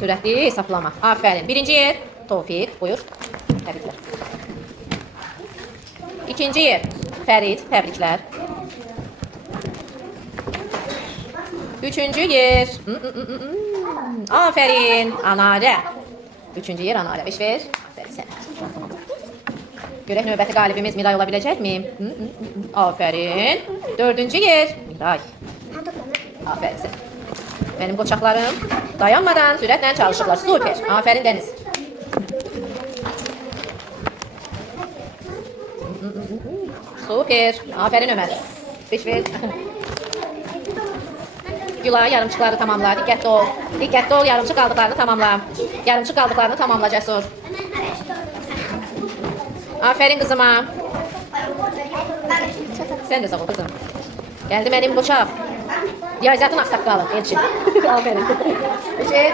Sürətli hesablama. Aferin. Birinci yer Tofiq. Buyur. Təbriklər. İkinci yer Fərid. Təbriklər. Üçüncü yer. Aferin. Anarə. Üçüncü yer Anarə. Beş ver. Aferin sənə. Görək növbəti qalibimiz Miray ola biləcəkmi? Aferin. Dördüncü yer Miray. Aferin sənə. Benim qoçaqlarım dayanmadan sürətlə çalışırlar. Super. Aferin Dəniz. Super. Aferin Ömer. Beş ver. Gülay yarımçıqları tamamla. Diqqətli ol. Diqqətli ol. Yarımçı qaldıqlarını tamamla. Yarımçı qaldıqlarını tamamla Cəsur. Aferin kızıma. Sen de sağ ol kızım. Geldi benim qoçaq. Riyaziyyatın ağsaqqalı. Elçin. Aferin. Beş ver.